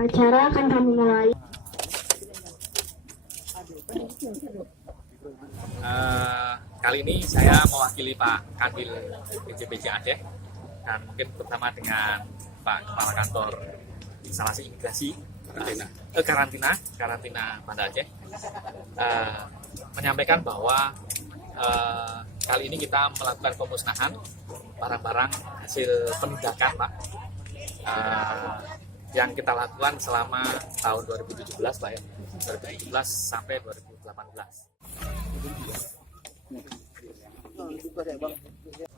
Acara akan kami mulai. Kali ini saya mewakili Pak Kadil PJPJ Aceh dan mungkin bersama dengan Pak Kepala Kantor Instalasi Imigrasi Karantina Banda Aceh menyampaikan bahwa kali ini kita melakukan pemusnahan barang-barang hasil penindakan, Pak, yang kita lakukan selama tahun 2017, Pak, ya, 2017 sampai 2018.